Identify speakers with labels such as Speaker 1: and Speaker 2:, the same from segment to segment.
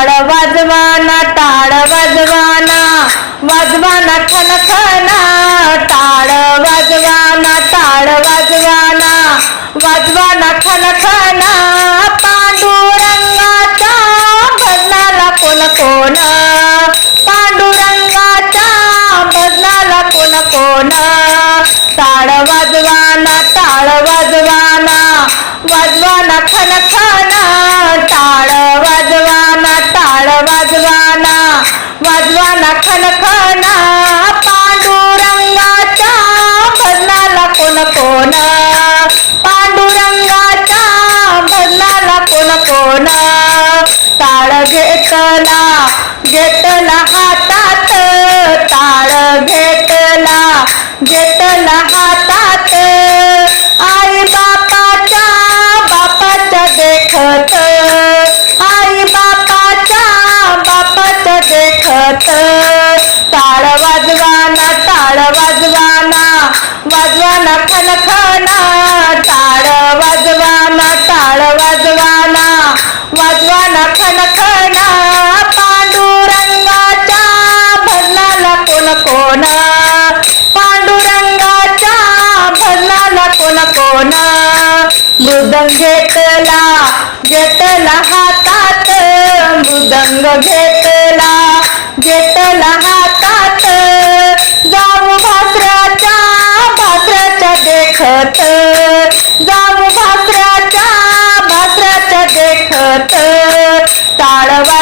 Speaker 1: टाळ वाजवा नाट ಲಕ್ಷ ಲಕ್ಷ कोण? मृदंग घेतला घेतला हातात. मृदंग घेतला घेतला हातात. जाऊ भासराच्या भासराच्या देखत. जाऊ भासराच्या भासराच्या देखत. ताळवा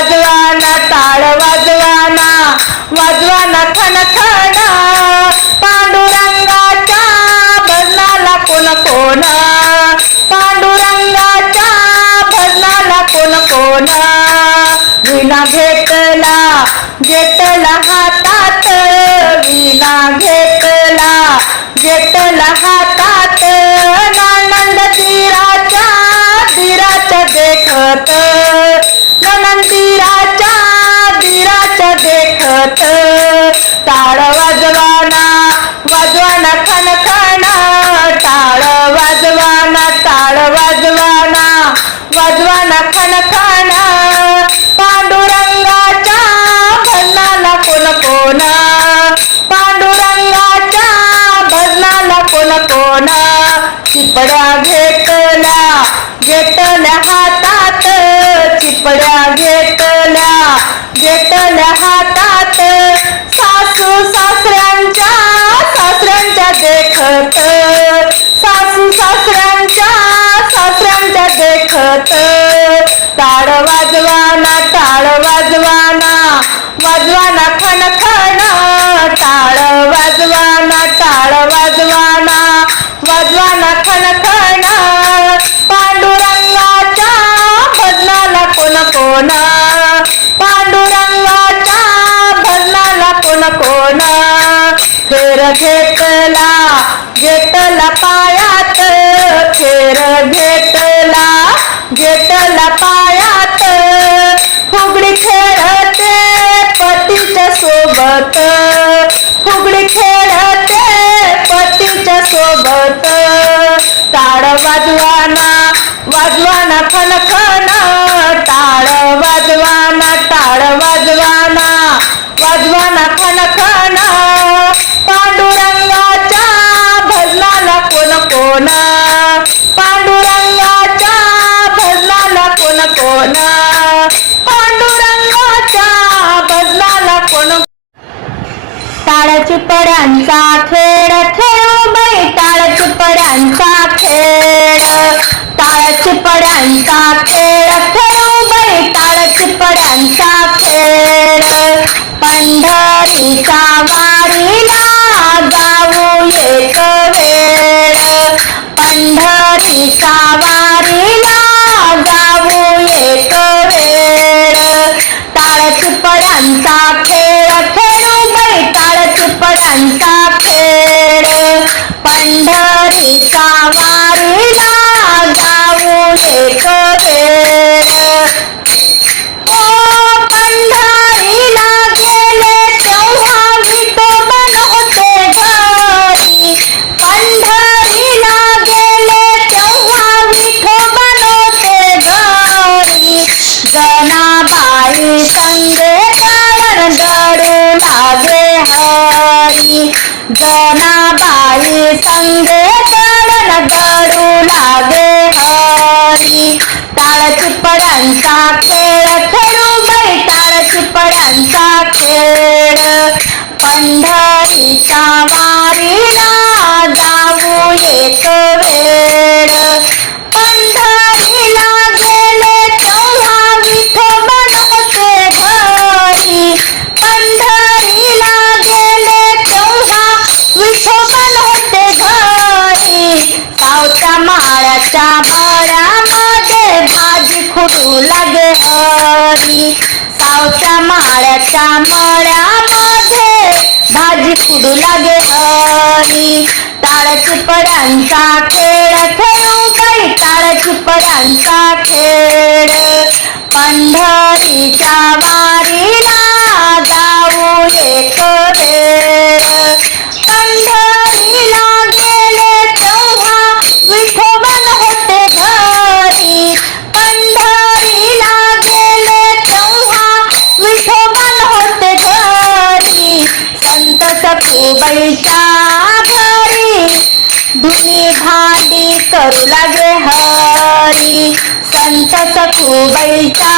Speaker 1: पान खाना पांडुरंगाच्या भजनाला कोण पांडुरंगाच्या भजनाला घेतल्या हाता वाजवाना वाजवाना खनखन टाळ वाजवाना टाळ वाजवाना वाजवाना खनखन पांडुरंगाच्या भजनाला कोण कोण? पांडुरंगाच्या भजनाला कोण कोण? पांडुरंगाच्या भजनाला कोण टाळची पड्यांचा खेळ खेळू बाई टाळची पड्यांचा खेळ तुमच्या वारीला जाऊ येत वेळ. पंढरीचा हरी टाळ चिपड्यांचा खेळ खेळू बाई टाळ चिपड्यांचा खेळ. पंढरीच्या वारीला हरी सावच्या माळ्याच्या मळ्यामध्ये भाजी फुडू लागे हरी टाळ चिपड्यांचा खेळ खेळू काही टाळ चिपड्यांचा खेळ. पंढरीच्या वारीला जाऊ येतो रे करू लागे हरी संत सखूबाईच्या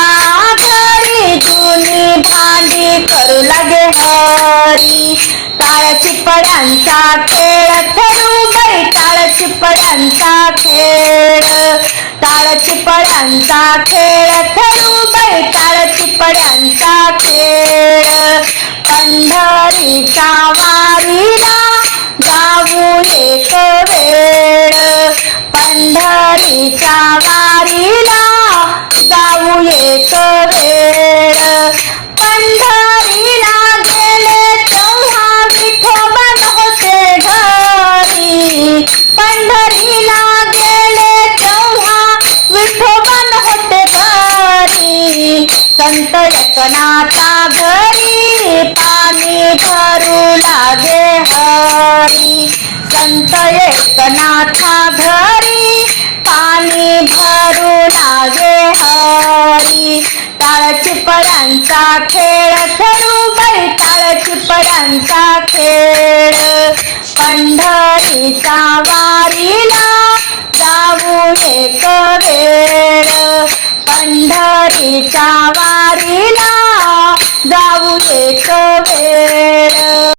Speaker 1: घरी जुनी भांडी करू लागे हरी टाळ चिपड्यांचा खेळ खेळू बाई टाळ चिपड्यांचा खेळ. टाळ चिपड्यांचा खेळ खेळू बाई टाळ चिपड्यांचा खेळ. पंढरीचा वारीला पंढरीच्या वारीला जाऊ येत वेळ. पंढरीला गेले तेव्हा विठोबन होते घरी. पंढरीला गेले तेव्हा विठोबन होते घरी. संत एकनाथा घरी पाणी भरू लागे हरी. संत एकनाथा घरी पाणी भरू लागे हरी. टाळ चिपड्यांचा खेळ खेळू बाई टाळ चिपड्यांचा खेळ. पंढरीचा वारीला जाऊ एक वेळ. पंढरीच्या वारीला जाऊ एक वेळ.